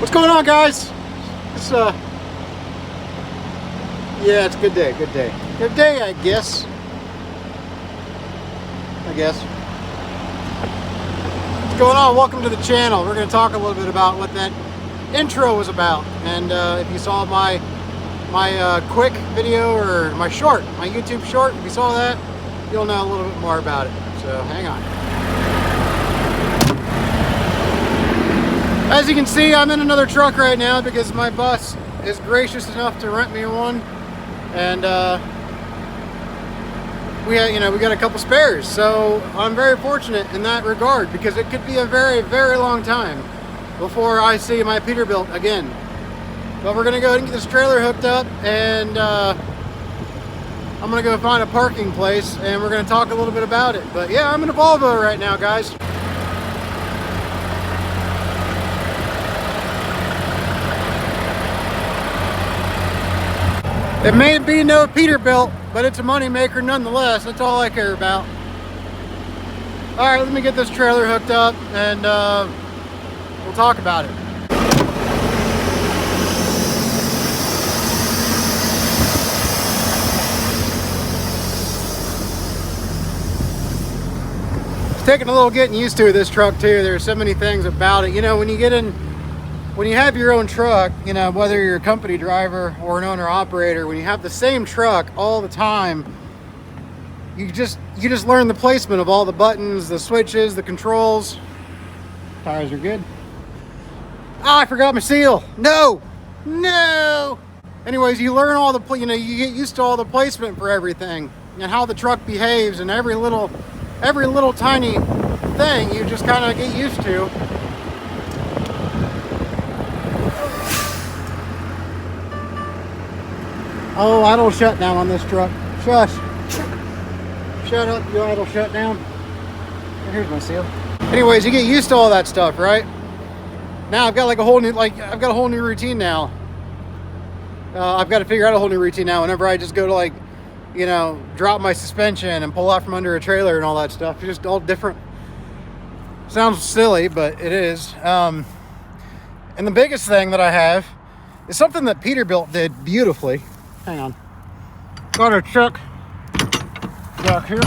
What's going on, guys? It's yeah, it's a good day, good day. Good day, I guess. What's going on? Welcome to the channel. We're going to talk a little bit about what that intro was about. And if you saw my quick video or my YouTube short, if you saw that, you'll know a little bit more about it. So hang on. As you can see, I'm in another truck right now because my boss is gracious enough to rent me one, and we got a couple spares, so I'm very fortunate in that regard because it could be a very, very long time before I see my Peterbilt again. But we're gonna go ahead and get this trailer hooked up, and I'm gonna go find a parking place, and we're gonna talk a little bit about it. But yeah, I'm in a Volvo right now, guys. It may be no Peterbilt, but it's a moneymaker nonetheless. That's all I care about. All right, let me get this trailer hooked up, and we'll talk about it. It's taking a little getting used to this truck too. There's so many things about it. You know, when you have your own truck, you know, whether you're a company driver or an owner operator, when you have the same truck all the time, you just learn the placement of all the buttons, the switches, the controls. Tires are good. Ah, I forgot my seal. No. Anyways, you learn all the, you get used to all the placement for everything and how the truck behaves, and every little tiny thing you just kind of get used to. Oh, idle shutdown on this truck. Shush. Shut up, you idle shutdown. Here's my seal. Anyways, you get used to all that stuff, right? Now I've got like a whole new routine now. I've got to figure out a whole new routine now whenever I just go to drop my suspension and pull out from under a trailer and all that stuff. It's just all different. Sounds silly, but it is. And the biggest thing that I have is something that Peterbilt did beautifully. Hang on. Got a check back here.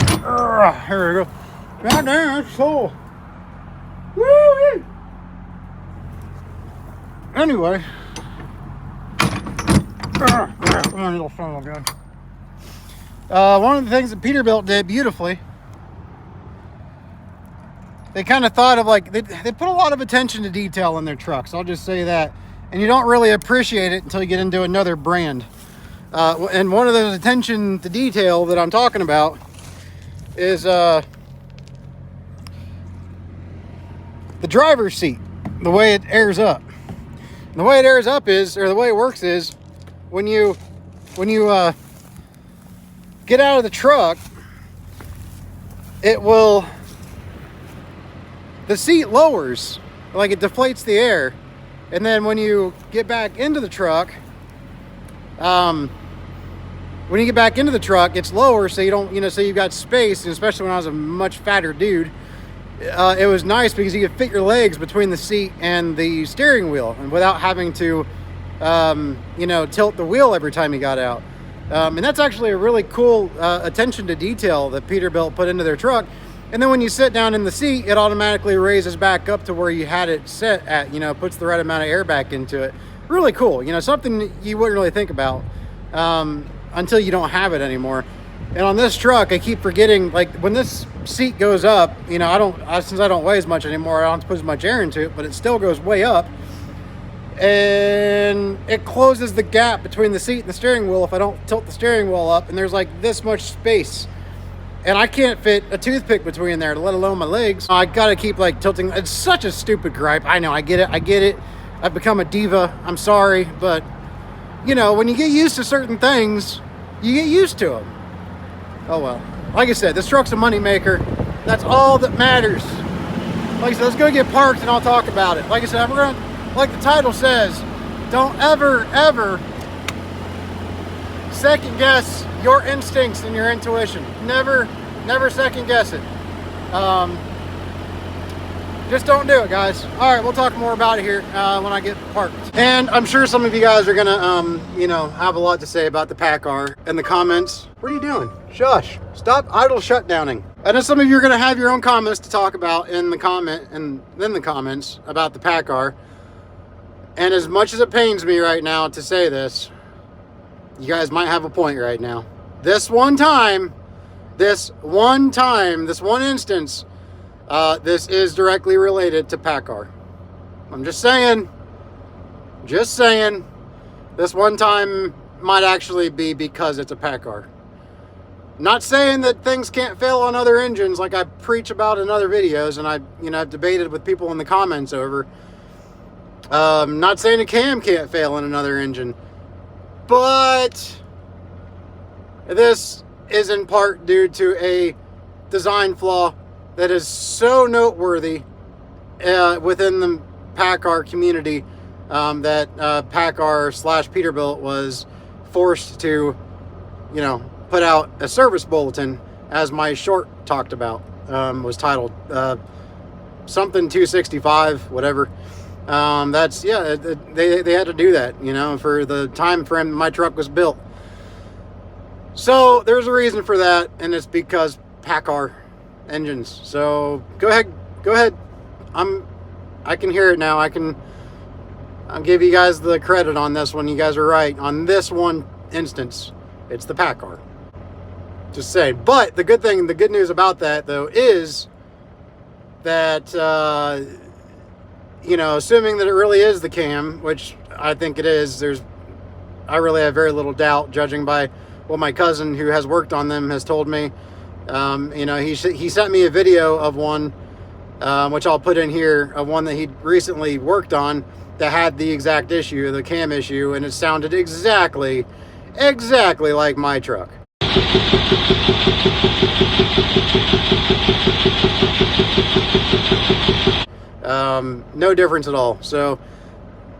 Here we go. God damn, it's full. Woo! Anyway. Little son of a gun. One of the things that Peterbilt did beautifully, they kind of thought of they put a lot of attention to detail in their trucks. I'll just say that. And you don't really appreciate it until you get into another brand. And one of those attention to detail that I'm talking about is the driver's seat, the way it airs up. And the way it airs up is, or the way it works is, when you get out of the truck, the seat lowers, like it deflates the air. And then when you get back into the truck, it's lower, so you don't, so you've got space. And especially when I was a much fatter dude, it was nice because you could fit your legs between the seat and the steering wheel, and without having to, tilt the wheel every time you got out. And that's actually a really cool attention to detail that Peterbilt put into their truck. And then when you sit down in the seat, it automatically raises back up to where you had it set at, puts the right amount of air back into it. Really cool, something you wouldn't really think about until you don't have it anymore. And on this truck, I keep forgetting, like when this seat goes up, since I don't weigh as much anymore, I don't have to put as much air into it, but it still goes way up. And it closes the gap between the seat and the steering wheel if I don't tilt the steering wheel up, and there's like this much space. And I can't fit a toothpick between there, let alone my legs. I gotta keep tilting. It's such a stupid gripe. I know, I get it. I've become a diva. I'm sorry, but when you get used to certain things, you get used to them. Oh well. Like I said, this truck's a moneymaker. That's all that matters. Like I said, let's go get parked and I'll talk about it. Like I said, we're gonna, like the title says, don't ever second guess your instincts and your intuition. Never second guess it. Just don't do it, guys. All right, we'll talk more about it here when I get parked. And I'm sure some of you guys are gonna, you know, have a lot to say about the PACCAR in the comments. What are you doing? Shush. Stop idle shutdowning. I know some of you are gonna have your own comments to talk about in the comments about the PACCAR. And as much as it pains me right now to say this, you guys might have a point right now. This one instance, this is directly related to PACCAR. I'm just saying, this one time might actually be because it's a PACCAR. Not saying that things can't fail on other engines like I preach about in other videos and I've debated with people in the comments over. Not saying a cam can't fail in another engine, but this is in part due to a design flaw that is so noteworthy within the PACCAR community that PACCAR/Peterbilt was forced to, you know, put out a service bulletin, as my short talked about, was titled something 265, whatever. That's, yeah, they had to do that, you know, for the time frame my truck was built. So there's a reason for that, and it's because PACCAR engines. So go ahead. I can hear it now. I'll give you guys the credit on this one. You guys are right. On this one instance, it's the PACCAR. Just say. But the good news about that though is that you know, assuming that it really is the cam, which I think it is, I really have very little doubt, judging by what my cousin who has worked on them has told me. You know, he sent me a video of one, which I'll put in here, of one that he recently worked on that had the exact issue, the cam issue, and it sounded exactly like my truck. No difference at all. So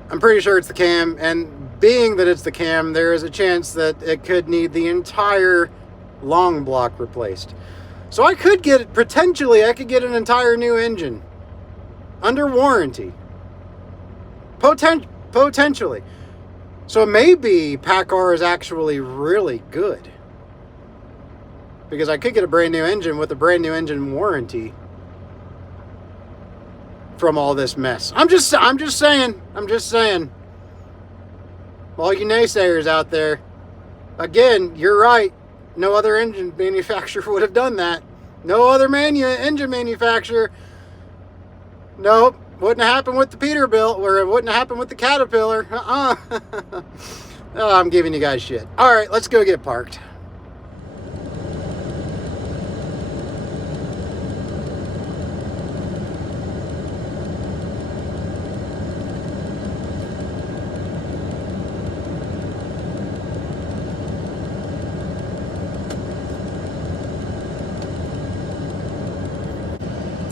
I'm pretty sure it's the cam, and being that it's the cam, there is a chance that it could need the entire long block replaced. So I could get an entire new engine under warranty. Potentially. So maybe PACCAR is actually really good, because I could get a brand new engine with a brand new engine warranty from all this mess. I'm just saying. All you naysayers out there, again, you're right. No other engine manufacturer would have done that. No other engine manufacturer. Nope. Wouldn't have happened with the Peterbilt, or it wouldn't have happened with the Caterpillar. Oh, I'm giving you guys shit. All right, let's go get parked.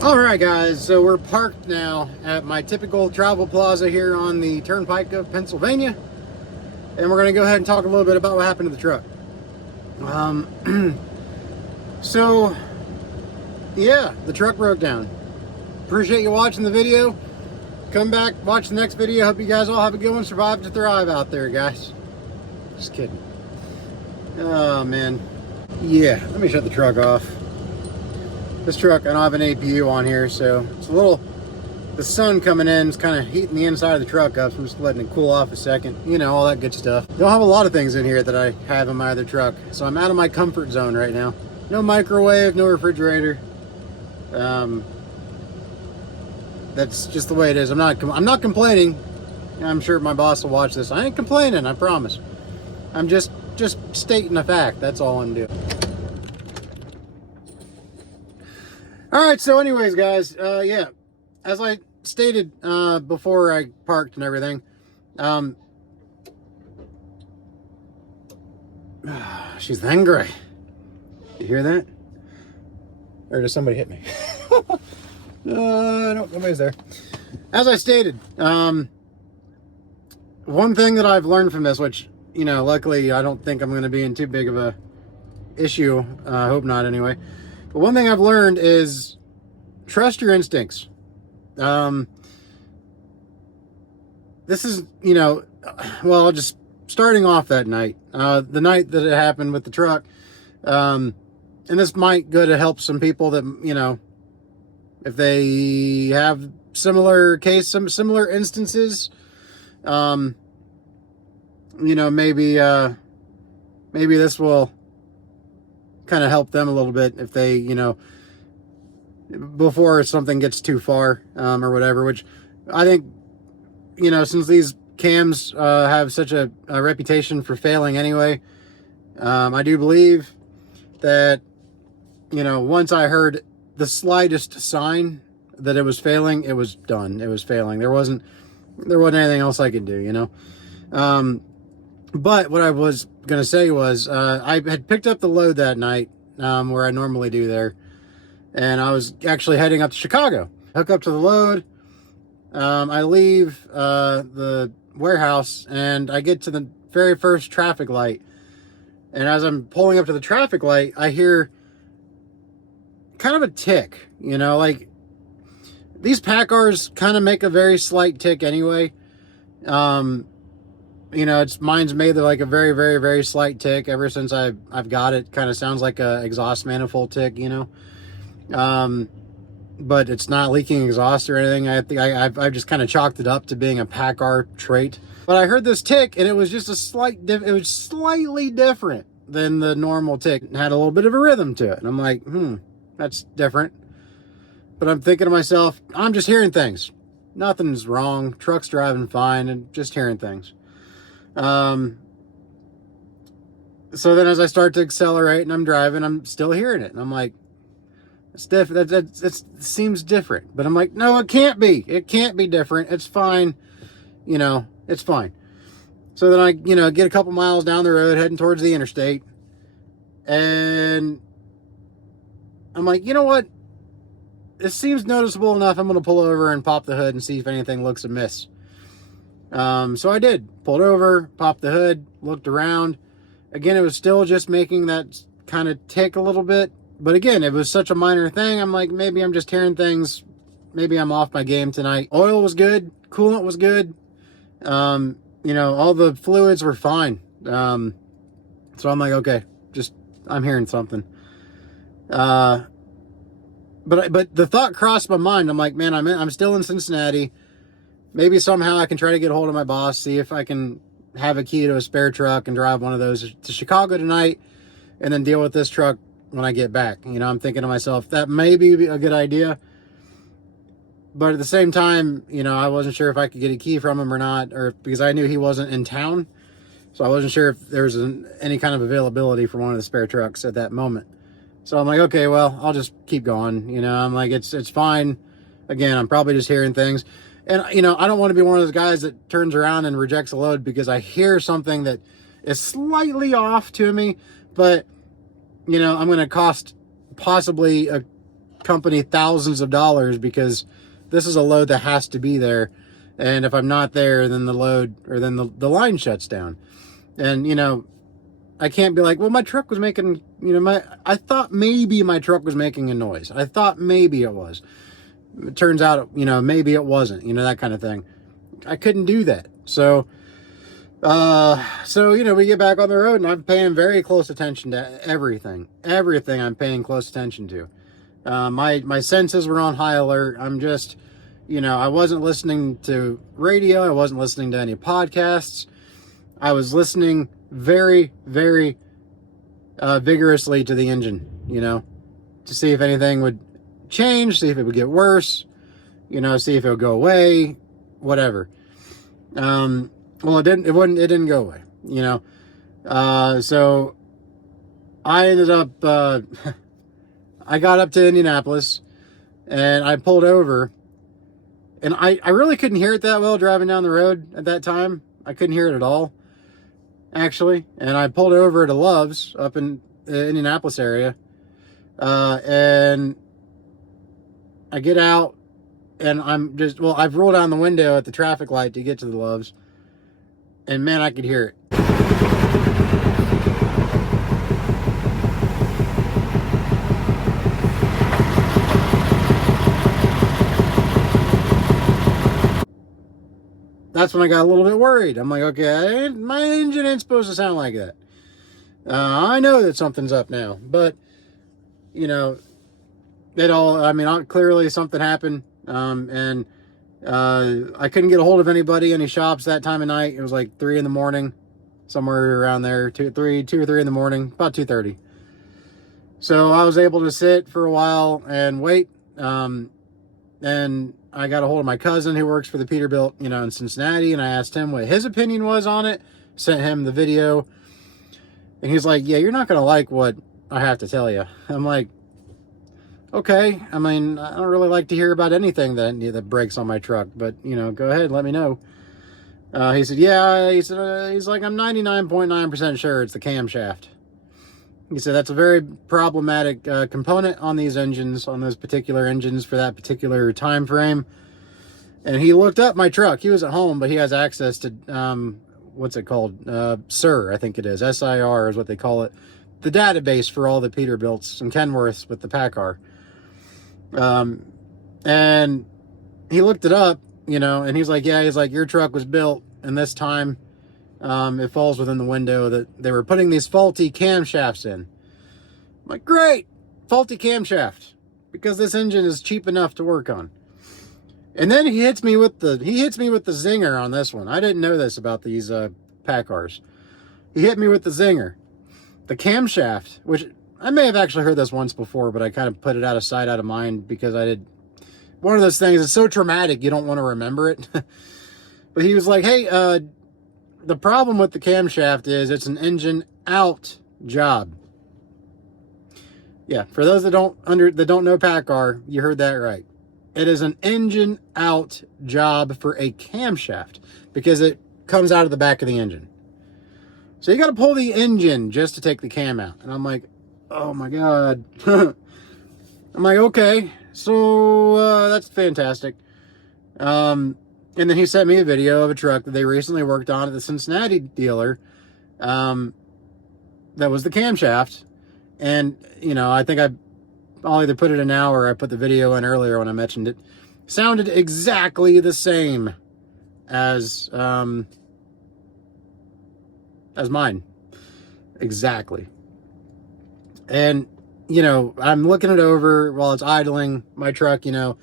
Alright guys, so we're parked now at my typical travel plaza here on the Turnpike of Pennsylvania, and we're going to go ahead and talk a little bit about what happened to the truck. So yeah, the truck broke down. Appreciate you watching the video. Come back, watch the next video. Hope you guys all have a good one. Survive to thrive out there, guys. Just kidding. Oh man. Yeah, let me shut the truck off. This truck, I don't have an APU on here, so it's a little, the sun coming in is kind of heating the inside of the truck up, so I'm just letting it cool off a second. You know, all that good stuff. Don't have a lot of things in here that I have in my other truck, so I'm out of my comfort zone right now. No microwave, no refrigerator. That's just the way it is. I'm not complaining. I'm sure my boss will watch this. I ain't complaining, I promise. I'm just stating a fact. That's all I'm doing. All right, so anyways, guys, yeah, as I stated before I parked and everything, she's angry. You hear that? Or does somebody hit me? No, nobody's there. As I stated, one thing that I've learned from this, which, you know, luckily I don't think I'm going to be in too big of a issue. I hope not anyway. But one thing I've learned is trust your instincts. This is, you know, well, just starting off that night, the night that it happened with the truck, and this might go to help some people that, you know, if they have similar instances, you know, maybe this will kind of help them a little bit if they, you know, before something gets too far, or whatever, which I think, you know, since these cams have such a reputation for failing anyway, I do believe that, you know, once I heard the slightest sign that it was failing, it was done. It was failing. There wasn't anything else I could do, you know. But what I was gonna say was, I had picked up the load that night, where I normally do there, and I was actually heading up to Chicago. Hook up to the load. I leave the warehouse, and I get to the very first traffic light. And as I'm pulling up to the traffic light, I hear kind of a tick, you know, like these PACCARs kind of make a very slight tick anyway. You know, mine's made like a very, very, very slight tick ever since I've got it. Kind of sounds like a exhaust manifold tick, you know. But it's not leaking exhaust or anything. I think I've just kind of chalked it up to being a PACCAR trait. But I heard this tick, and it was just it was slightly different than the normal tick. It had a little bit of a rhythm to it. And I'm like, that's different. But I'm thinking to myself, I'm just hearing things. Nothing's wrong. Truck's driving fine, and just hearing things. So then as I start to accelerate and I'm driving, I'm still hearing it. And I'm like, it's different. It seems different. But I'm like, no, it can't be. It can't be different. It's fine. You know, it's fine. So then I, you know, get a couple miles down the road heading towards the interstate. And I'm like, you know what? This seems noticeable enough. I'm going to pull over and pop the hood and see if anything looks amiss. So I did. Pulled over, popped the hood, looked around. Again, it was still just making that kind of tick a little bit. But again, it was such a minor thing. I'm like, maybe I'm just hearing things. Maybe I'm off my game tonight. Oil was good. Coolant was good. You know, all the fluids were fine. So I'm like, okay, I'm hearing something. But the thought crossed my mind. I'm like, man, I'm still in Cincinnati. Maybe somehow I can try to get a hold of my boss, see if I can have a key to a spare truck and drive one of those to Chicago tonight, and then deal with this truck when I get back. You know, I'm thinking to myself, that may be a good idea. But at the same time, you know, I wasn't sure if I could get a key from him or not, or because I knew he wasn't in town. So I wasn't sure if there was any kind of availability for one of the spare trucks at that moment. So I'm like, okay, well, I'll just keep going. You know, I'm like, it's fine. Again, I'm probably just hearing things. And, you know, I don't want to be one of those guys that turns around and rejects a load because I hear something that is slightly off to me. But, you know, I'm going to cost possibly a company thousands of dollars because this is a load that has to be there. And if I'm not there, then the load, or then the line shuts down. And, you know, I can't be like, well, my truck was making, you know, I thought maybe my truck was making a noise. I thought maybe it was. It turns out, you know, maybe it wasn't, you know, that kind of thing. I couldn't do that. So, you know, we get back on the road and I'm paying very close attention to everything. Everything I'm paying close attention to. My senses were on high alert. I'm just, you know, I wasn't listening to radio. I wasn't listening to any podcasts. I was listening very, very vigorously to the engine, you know, to see if anything would change, see if it would get worse, you know, see if it would go away, whatever. Well, it didn't go away, you know. So I ended up, I got up to Indianapolis and I pulled over, and I really couldn't hear it that well driving down the road at that time. I couldn't hear it at all, actually. And I pulled over to Love's up in the Indianapolis area, and I get out, and I've rolled down the window at the traffic light to get to the Love's, and man, I could hear it. that's when I got a little bit worried. I'm like, okay, my engine ain't supposed to sound like that. I know that something's up now, but you know, I mean, clearly something happened. And I couldn't get a hold of anybody, any shops that time of night. It was like 3 in the morning, somewhere around there, 2 or 3 in the morning, about 2:30. So I was able to sit for a while and wait. And I got a hold of my cousin who works for the Peterbilt, in Cincinnati, and I asked him what his opinion was on it, sent him the video, and he's like, yeah, you're not going to like what I have to tell you. I'm like, okay. I mean, I don't really like to hear about anything that breaks on my truck, but, go ahead, let me know. He said, yeah, he's like, I'm 99.9% sure it's the camshaft. He said that's a very problematic component on these engines, on those particular engines for that particular time frame. And he looked up my truck. He was at home, but he has access to, what's it called? SIR, I think it is. SIR is what they call it. The database for all the Peterbilts and Kenworths with the PACCAR. And he looked it up, and he's like, your truck was built in this time. It falls within the window that they were putting these faulty camshafts in. I'm like, great, faulty camshaft, because this engine is cheap enough to work on. And then he hits me with the zinger on this one. I didn't know this about these PACCARs. He hit me with the zinger. The camshaft, which I may have actually heard this once before, but I kind of put it out of sight, out of mind, because one of those things, it's so traumatic you don't want to remember it. But he was like, hey, the problem with the camshaft is it's an engine out job. Yeah, for those that don't know PACCAR, you heard that right. It is an engine out job for a camshaft because it comes out of the back of the engine. So you got to pull the engine just to take the cam out. And I'm like, oh my God. I'm like, okay, so that's fantastic. And then he sent me a video of a truck that they recently worked on at the Cincinnati dealer. That was the camshaft. And, I think I'll either put it in now or I put the video in earlier when I mentioned it. Sounded exactly the same as mine. Exactly. And, I'm looking it over while it's idling my truck, and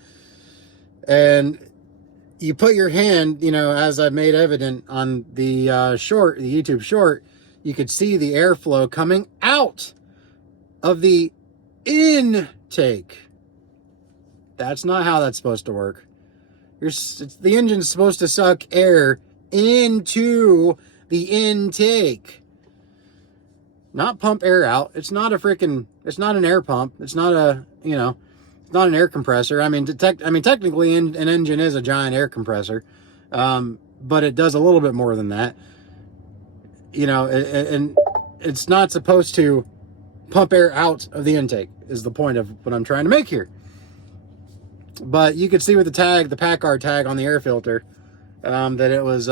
you put your hand, as I made evident on the the YouTube short, you could see the airflow coming out of the intake. That's not how that's supposed to work. The engine's supposed to suck air into the intake, not pump air out. It's not an air pump. It's not it's not an air compressor. I mean, technically an engine is a giant air compressor, but it does a little bit more than that. And it's not supposed to pump air out of the intake is the point of what I'm trying to make here. But you could see with the PACCAR tag on the air filter, that it was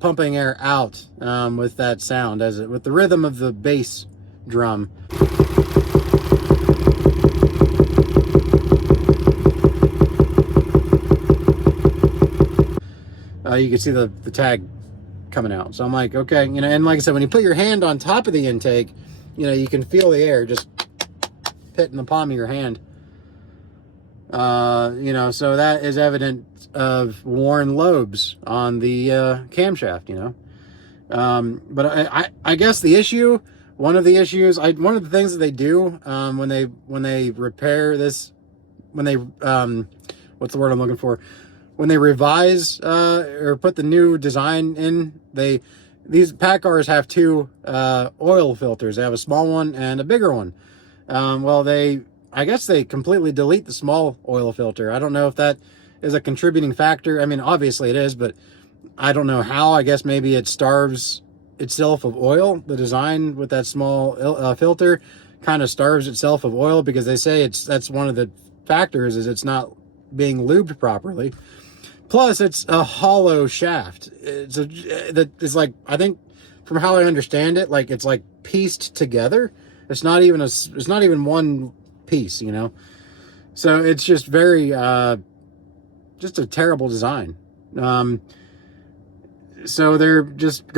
pumping air out with that sound, with the rhythm of the bass drum. You can see the tag coming out. So I'm like, okay, and like I said, when you put your hand on top of the intake, you can feel the air just hitting the palm of your hand. So that is evident of worn lobes on the camshaft, but I guess one of the things that they do when they repair this, what's the word I'm looking for? When they revise or put the new design in, these PACCARs have two oil filters. They have a small one and a bigger one. I guess they completely delete the small oil filter. I don't know if that is a contributing factor. I mean, obviously it is, but I don't know how. I guess maybe it starves itself of oil. The design with that small filter kind of starves itself of oil, because they say that's one of the factors is it's not being lubed properly. Plus, it's a hollow shaft. It's like, I think from how I understand it, like it's like pieced together. It's not even one piece, So it's just very, just a terrible design. So they're just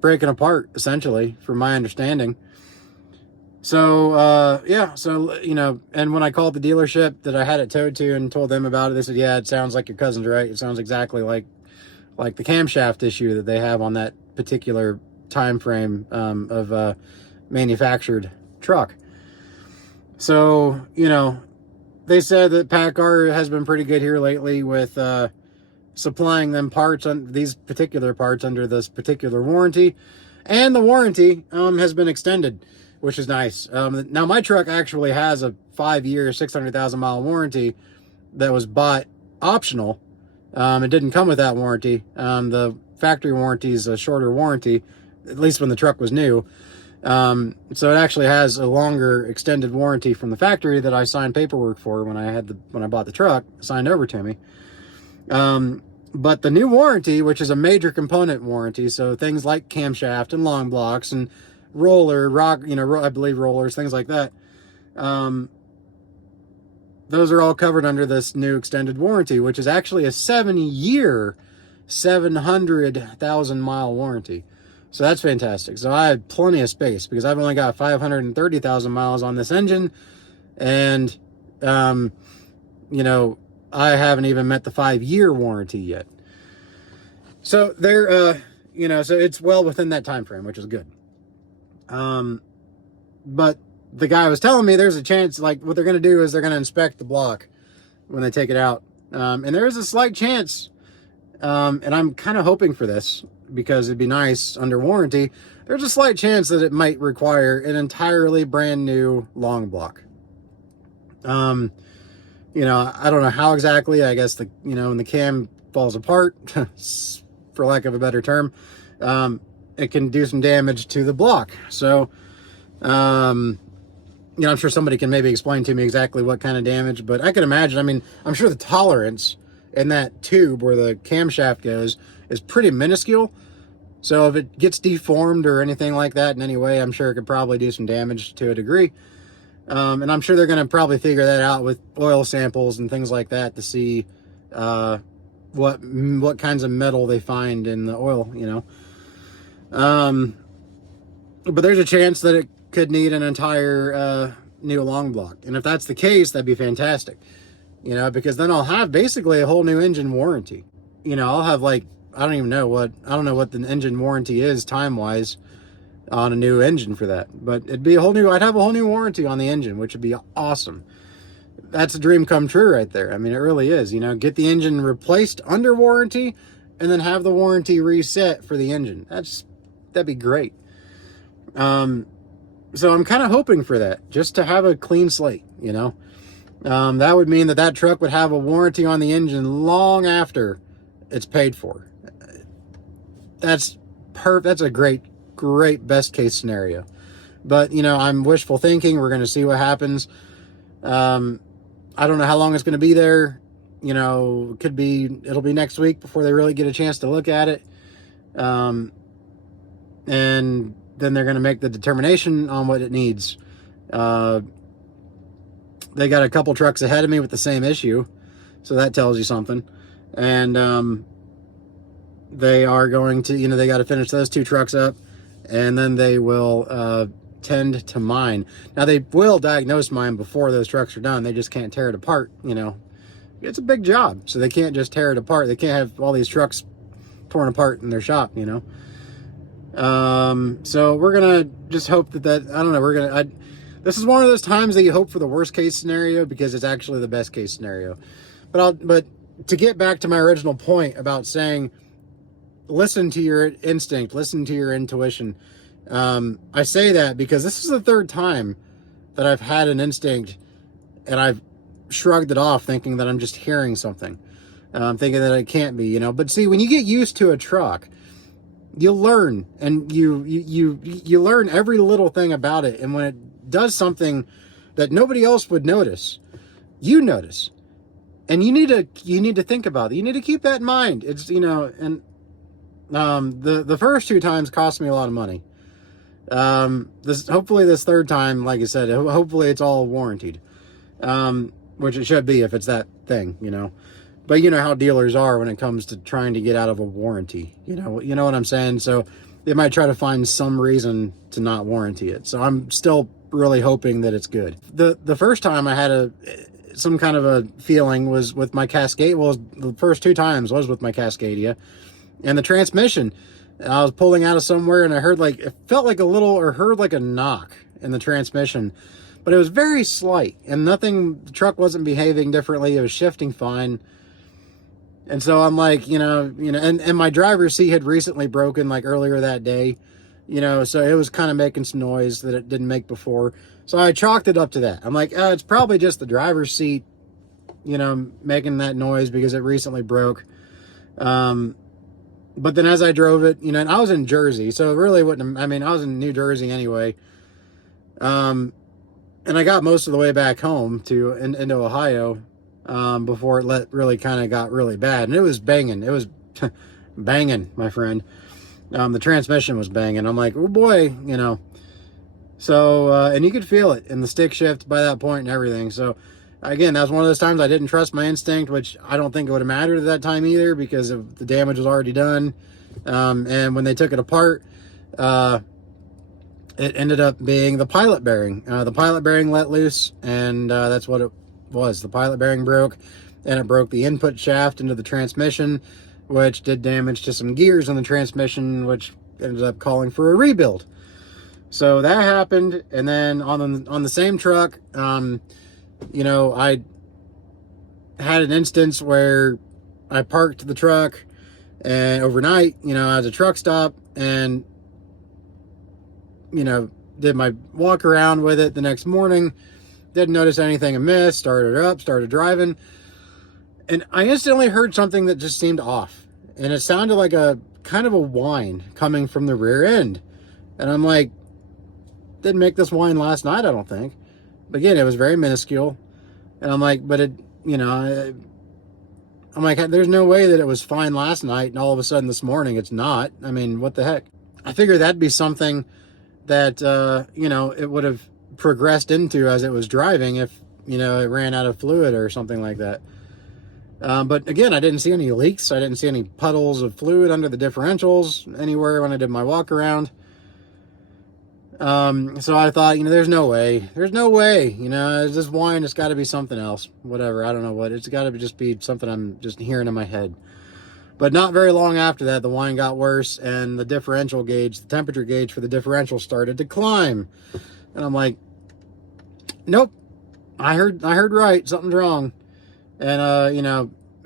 breaking apart, essentially, from my understanding. So, yeah, so, and when I called the dealership that I had it towed to and told them about it, they said, yeah, it sounds like your cousin's right. It sounds exactly like the camshaft issue that they have on that particular time frame of manufactured truck. So, they said that PACCAR has been pretty good here lately with supplying them parts on these particular parts under this particular warranty, and the warranty has been extended, which is nice. Now my truck actually has a 5-year 600,000 mile warranty that was bought optional. It didn't come with that warranty. The factory warranty is a shorter warranty, at least when the truck was new. So it actually has a longer extended warranty from the factory that I signed paperwork for when I bought the truck signed over to me. But the new warranty, which is a major component warranty, so things like camshaft and long blocks and I believe rollers, things like that. Those are all covered under this new extended warranty, which is actually a 7-year, 700,000 mile warranty. So that's fantastic. So I have plenty of space because I've only got 530,000 miles on this engine. And, I haven't even met the 5-year warranty yet. So they're, so it's well within that time frame, which is good. But the guy was telling me there's a chance, like, what they're going to do is they're going to inspect the block when they take it out. And there is a slight chance, and I'm kind of hoping for this because it'd be nice under warranty. There's a slight chance that it might require an entirely brand new long block. I don't know how exactly. I guess when the cam falls apart, for lack of a better term, it can do some damage to the block. So, I'm sure somebody can maybe explain to me exactly what kind of damage, but I can imagine. I mean, I'm sure the tolerance in that tube where the camshaft goes is pretty minuscule. So if it gets deformed or anything like that in any way, I'm sure it could probably do some damage to a degree. And I'm sure they're going to probably figure that out with oil samples and things like that to see what kinds of metal they find in the oil, But there's a chance that it could need an entire new long block. And if that's the case, that'd be fantastic. Because then I'll have basically a whole new engine warranty. I'll have I don't know what the engine warranty is time-wise on a new engine for that. But I'd have a whole new warranty on the engine, which would be awesome. That's a dream come true right there. I mean, it really is. Get the engine replaced under warranty and then have the warranty reset for the engine. That'd be great. So I'm kind of hoping for that, just to have a clean slate, that would mean that truck would have a warranty on the engine long after it's paid for. That's a great best case scenario. But, I'm wishful thinking. We're going to see what happens. I don't know how long it's going to be there. It'll be next week before they really get a chance to look at it. And then they're going to make the determination on what it needs. They got a couple trucks ahead of me with the same issue, so that tells you something. And they are going to, they got to finish those 2 trucks up, and then they will tend to mine. Now, they will diagnose mine before those trucks are done. They just can't tear it apart, It's a big job, so they can't just tear it apart. They can't have all these trucks torn apart in their shop, So we're gonna just hope that I don't know, this is one of those times that you hope for the worst case scenario because it's actually the best case scenario. But to get back to my original point about saying, listen to your instinct, listen to your intuition. I say that because this is the 3rd time that I've had an instinct and I've shrugged it off thinking that I'm just hearing something. Thinking that it can't be, but see, when you get used to a truck, you'll learn, and you learn every little thing about it. And when it does something that nobody else would notice, you notice, and you need to think about it. You need to keep that in mind. It's and the first 2 times cost me a lot of money. Hopefully this 3rd time, like I said, hopefully it's all warranted, which it should be if it's that thing, But you know how dealers are when it comes to trying to get out of a warranty. You know what I'm saying? So they might try to find some reason to not warranty it. So I'm still really hoping that it's good. The first time I had some kind of a feeling was with my Cascade. Well, the first 2 times was with my Cascadia. And the transmission, I was pulling out of somewhere and I heard like, it felt like a little, or heard like a knock in the transmission. But it was very slight and nothing, the truck wasn't behaving differently. It was shifting fine. And so I'm like, and my driver's seat had recently broken like earlier that day, so it was kind of making some noise that it didn't make before. So I chalked it up to that. I'm like, it's probably just the driver's seat, making that noise because it recently broke. But then as I drove it, and I was in Jersey, so it really wouldn't, I was in New Jersey anyway. And I got most of the way back home into Ohio. Before it really kind of got really bad. And it was banging. It was banging, my friend. The transmission was banging. I'm like, oh boy, So, and you could feel it in the stick shift by that point and everything. So, again, that was one of those times I didn't trust my instinct, which I don't think it would have mattered at that time either because of the damage was already done. And when they took it apart, it ended up being the pilot bearing. The pilot bearing let loose, and that's what it was. The pilot bearing broke, and it broke the input shaft into the transmission, which did damage to some gears in the transmission, which ended up calling for a rebuild. So that happened. And then on the same truck, I had an instance where I parked the truck and overnight, as a truck stop, and did my walk around with it the next morning. Didn't notice anything amiss, started driving, and I instantly heard something that just seemed off, and it sounded like a kind of a whine coming from the rear end. And I'm like, didn't make this whine last night, I don't think. But again, it was very minuscule, and I'm like, but it, I'm like, there's no way that it was fine last night and all of a sudden this morning it's not. What the heck? I figured that'd be something that it would have progressed into as it was driving if it ran out of fluid or something like that. But again, I didn't see any leaks. I didn't see any puddles of fluid under the differentials anywhere when I did my walk around. So I thought, there's no way, this whine, it's got to be something else, whatever. I don't know what, it's got to just be something I'm just hearing in my head. But not very long after that, the whine got worse, and the differential gauge, the temperature gauge for the differential started to climb. And I'm like, nope, I heard right, something's wrong. And I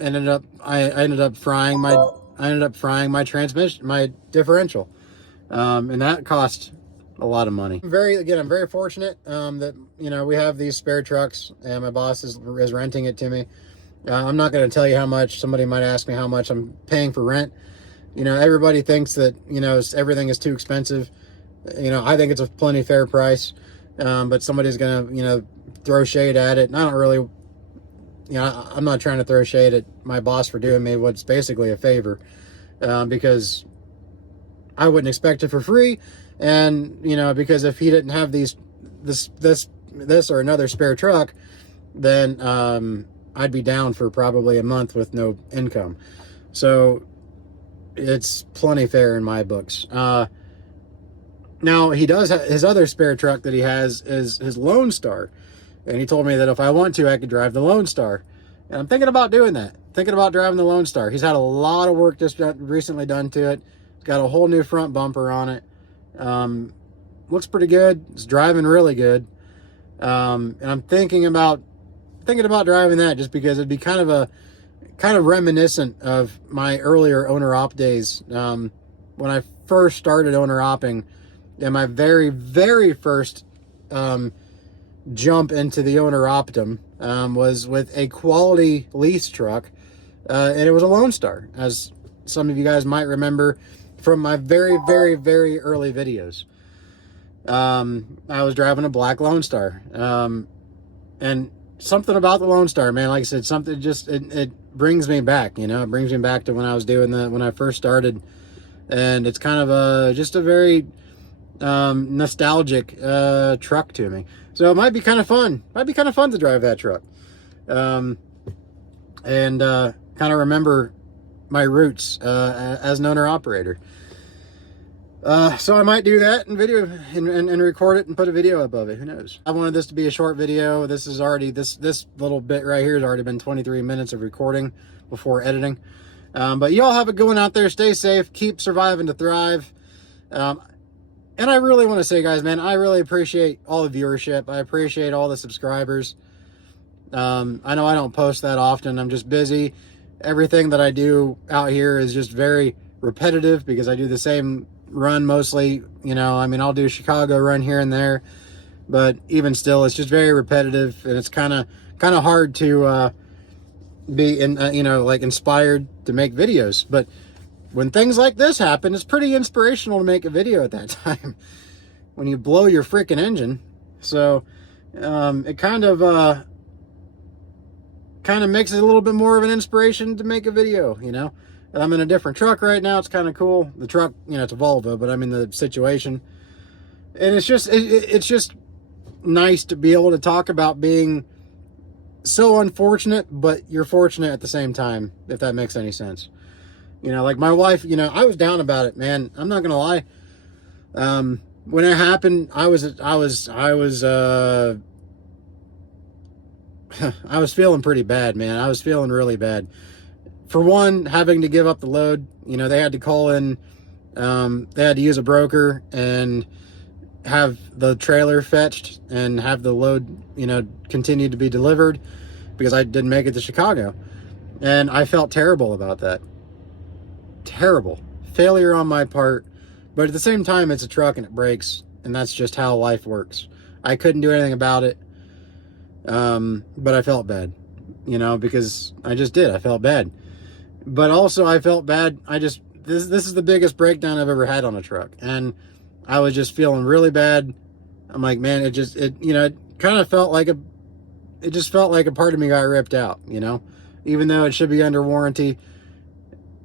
ended up frying my transmission, my differential, and that cost a lot of money. I'm very fortunate that we have these spare trucks, and my boss is renting it to me. I'm not going to tell you how much. Somebody might ask me how much I'm paying for rent. Everybody thinks that everything is too expensive. I think it's a plenty fair price. But somebody's gonna, throw shade at it. And I don't really, I'm not trying to throw shade at my boss for doing me what's basically a favor, because I wouldn't expect it for free. And, because if he didn't have this or another spare truck, then, I'd be down for probably a month with no income. So it's plenty fair in my books. Now, he does his other spare truck that he has is his Lone Star. And he told me that if I want to, I could drive the Lone Star. And I'm thinking about doing that. Thinking about driving the Lone Star. He's had a lot of work just recently done to it. It's got a whole new front bumper on it. Looks pretty good. It's driving really good. And I'm thinking about driving that just because it'd be kind of reminiscent of my earlier owner-op days. When I first started owner-opping, and my very, very first jump into the owner-opdom was with a quality lease truck, and it was a Lone Star, as some of you guys might remember from my very, very, very early videos. I was driving a black Lone Star, and something about the Lone Star, man, like I said, something just, it brings me back, it brings me back to when I was doing when I first started, and it's kind of just a very nostalgic truck to me. So it might be kind of fun to drive that truck, and kind kind of remember my roots as an owner-operator. So I might do that in video and record it and put a video above it. Who knows? I wanted this to be a short video. This is already, this little bit right here has already been 23 minutes of recording before editing. But y'all have it going out there. Stay safe. Keep surviving to thrive. And I really want to say, guys, man, I really appreciate all the viewership. I appreciate all the subscribers. I know I don't post that often. I'm just busy. Everything that I do out here is just very repetitive because I do the same run mostly. You know, I mean, I'll do a Chicago run here and there, but even still, it's just very repetitive, and it's kind of hard to be you know, like inspired to make videos. But when things like this happen, it's pretty inspirational to make a video at that time when you blow your freaking engine. So it kind of makes it a little bit more of an inspiration to make a video, you know. And I'm in a different truck right now. It's kind of cool. The truck, you know, it's a Volvo, but I'm in the situation, and it's just nice to be able to talk about being so unfortunate, but you're fortunate at the same time, if that makes any sense. You know, like my wife, you know, I was down about it, man. I'm not gonna lie. When it happened, I was feeling pretty bad, man. I was feeling really bad. For one, having to give up the load, you know, they had to call in, they had to use a broker and have the trailer fetched and have the load, you know, continue to be delivered because I didn't make it to Chicago. And I felt terrible about that. Terrible. Failure on my part. But at the same time, it's a truck and it breaks, and that's just how life works. I couldn't do anything about it. But I felt bad, you know, because I just did. I felt bad. But also I felt bad. This is the biggest breakdown I've ever had on a truck. And I was just feeling really bad. I'm like, man, you know, it kind of felt like it just felt like a part of me got ripped out, you know, even though it should be under warranty.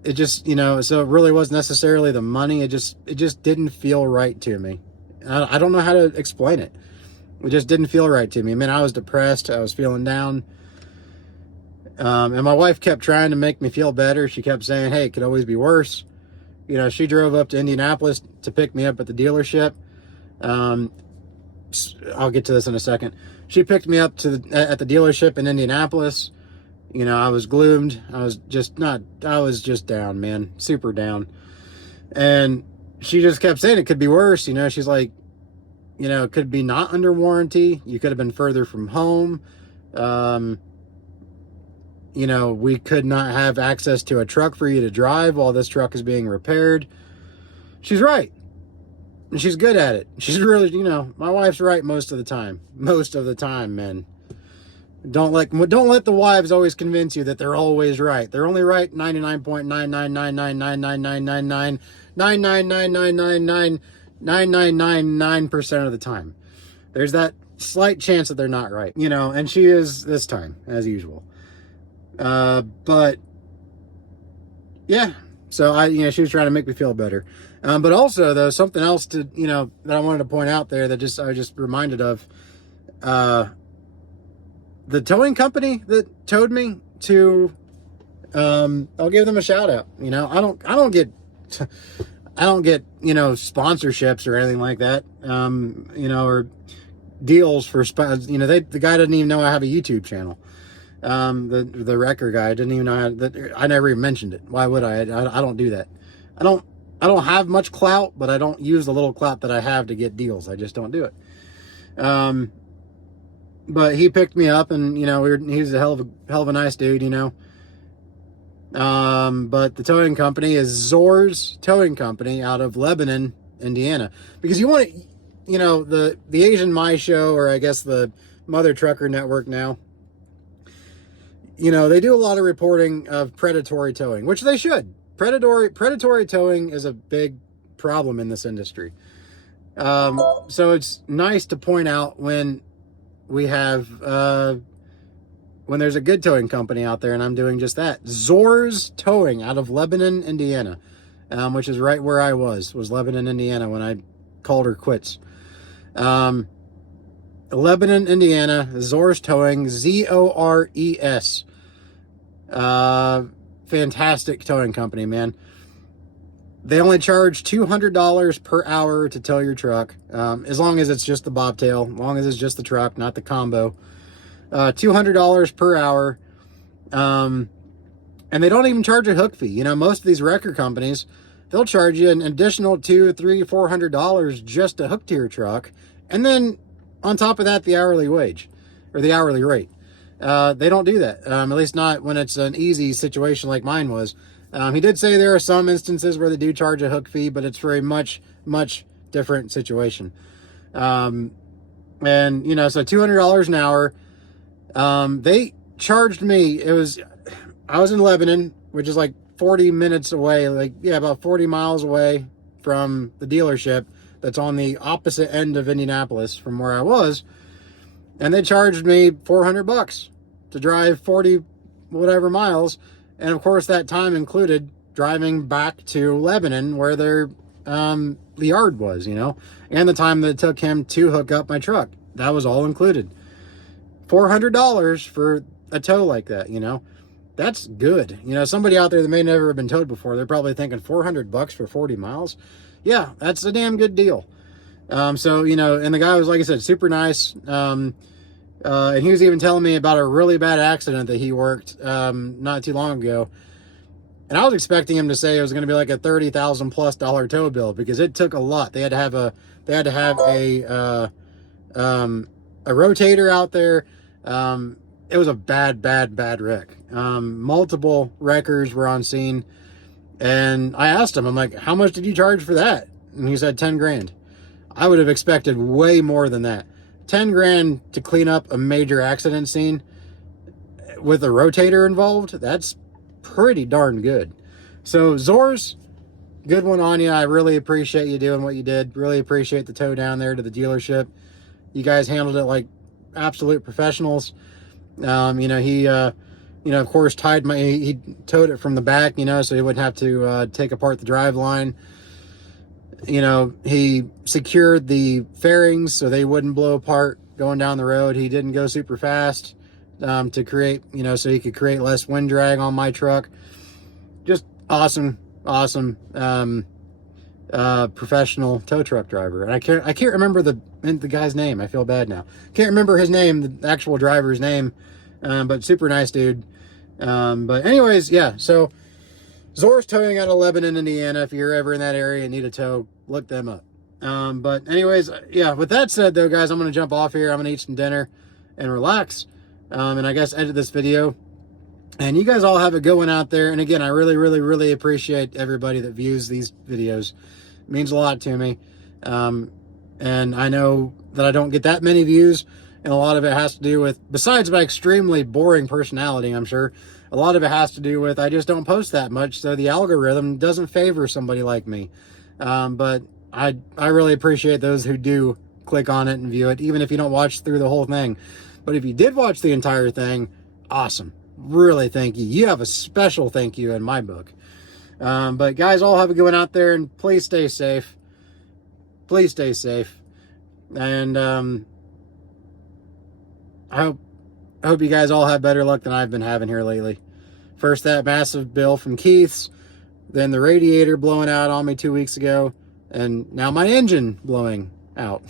It just, you know, so it really wasn't necessarily the money. It just didn't feel right to me. I don't know how to explain it. It just didn't feel right to me. I mean, I was depressed. I was feeling down. And my wife kept trying to make me feel better. She kept saying, hey, it could always be worse. You know, she drove up to Indianapolis to pick me up at the dealership. I'll get to this in a second. She picked me up at the dealership in Indianapolis. You know, I was gloomed. I was just down, man. Super down. And she just kept saying it could be worse. You know, she's like, you know, it could be not under warranty. You could have been further from home. You know, we could not have access to a truck for you to drive while this truck is being repaired. She's right. And she's good at it. She's really, you know, my wife's right most of the time. Most of the time, men. Don't let the wives always convince you that they're always right. They're only right 99.999999999999999% of the time. There's that slight chance that they're not right, you know, and she is this time, as usual. But yeah, so you know, she was trying to make me feel better. But also though, something else to, you know, that I wanted to point out there that I was just reminded of, the towing company that towed me to, I'll give them a shout out. You know, I don't get, you know, sponsorships or anything like that. You know, or deals for, you know, the guy doesn't even know I have a YouTube channel. The wrecker guy didn't even know that. I never even mentioned it. Why would I? I don't do that. I don't have much clout, but I don't use the little clout that I have to get deals. I just don't do it. But he picked me up, and you know, he's a hell of a nice dude, you know. But the towing company is Zors Towing Company out of Lebanon, Indiana, because you want to, you know, the Asian My Show, or I guess the Mother Trucker Network now. You know, they do a lot of reporting of predatory towing, which they should. Predatory towing is a big problem in this industry. So it's nice to point out when we have, when there's a good towing company out there, and I'm doing just that. Zors Towing out of Lebanon, Indiana, which is right where I was Lebanon, Indiana, when I called her quits. Lebanon, Indiana, Zors Towing, Zores. fantastic towing company, man. They only charge $200 per hour to tow your truck, as long as it's just the bobtail, as long as it's just the truck, not the combo. $200 per hour. And they don't even charge a hook fee. You know, most of these wrecker companies, they'll charge you an additional $200, $300, $400 just to hook to your truck. And then on top of that, the hourly wage or the hourly rate. They don't do that. At least not when it's an easy situation like mine was. He did say there are some instances where they do charge a hook fee, but it's for a much, much different situation. And, you know, so $200 an hour. They charged me, I was in Lebanon, which is like 40 minutes away, about 40 miles away from the dealership that's on the opposite end of Indianapolis from where I was. And they charged me $400 to drive 40 whatever miles. And of course, that time included driving back to Lebanon where the yard was, you know, and the time that it took him to hook up my truck. That was all included. $400 for a tow like that, you know, that's good. You know, somebody out there that may never have been towed before, they're probably thinking $400 for 40 miles. Yeah, that's a damn good deal. So, you know, and the guy was, like I said, super nice. And he was even telling me about a really bad accident that he worked not too long ago. And I was expecting him to say it was going to be like a $30,000+ tow bill, because it took a lot. They had to have a rotator out there. It was a bad wreck. Multiple wreckers were on scene. And I asked him, I'm like, how much did you charge for that? And he said 10 grand. I would have expected way more than that. 10 grand to clean up a major accident scene with a rotator involved, that's pretty darn good. So Zors, good one on you. I really appreciate you doing what you did. Really appreciate the tow down there to the dealership. You guys handled it like absolute professionals. You know, he, you know, of course, he towed it from the back, you know, so he wouldn't have to take apart the drive line. You know, he secured the fairings so they wouldn't blow apart going down the road. He didn't go super fast to create, you know, so he could create less wind drag on my truck. Just awesome professional tow truck driver. And I can't remember the guy's name. I feel bad now. Can't remember his name, the actual driver's name, but super nice dude. But anyways, yeah, so Zors Towing out of Lebanon, Indiana. If you're ever in that area and need a tow, look them up. But anyways, yeah, with that said though, guys, I'm going to jump off here. I'm going to eat some dinner and relax. And I guess edit this video. And you guys all have a good one out there. And again, I really appreciate everybody that views these videos. It means a lot to me. And I know that I don't get that many views. And a lot of it has to do with, besides my extremely boring personality, I'm sure, a lot of it has to do with I just don't post that much, so the algorithm doesn't favor somebody like me. But I really appreciate those who do click on it and view it, even if you don't watch through the whole thing. But if you did watch the entire thing, awesome. Really, thank you. You have a special thank you in my book. But guys, all have a good one out there, and please stay safe. Please stay safe. And I hope you guys all have better luck than I've been having here lately. First, that massive bill from Keith's, then the radiator blowing out on me 2 weeks ago, and now my engine blowing out.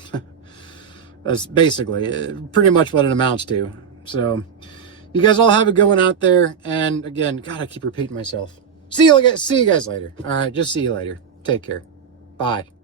That's basically pretty much what it amounts to. So, you guys all have a good one out there, and again, God, I keep repeating myself. See you guys later. All right, just see you later. Take care. Bye.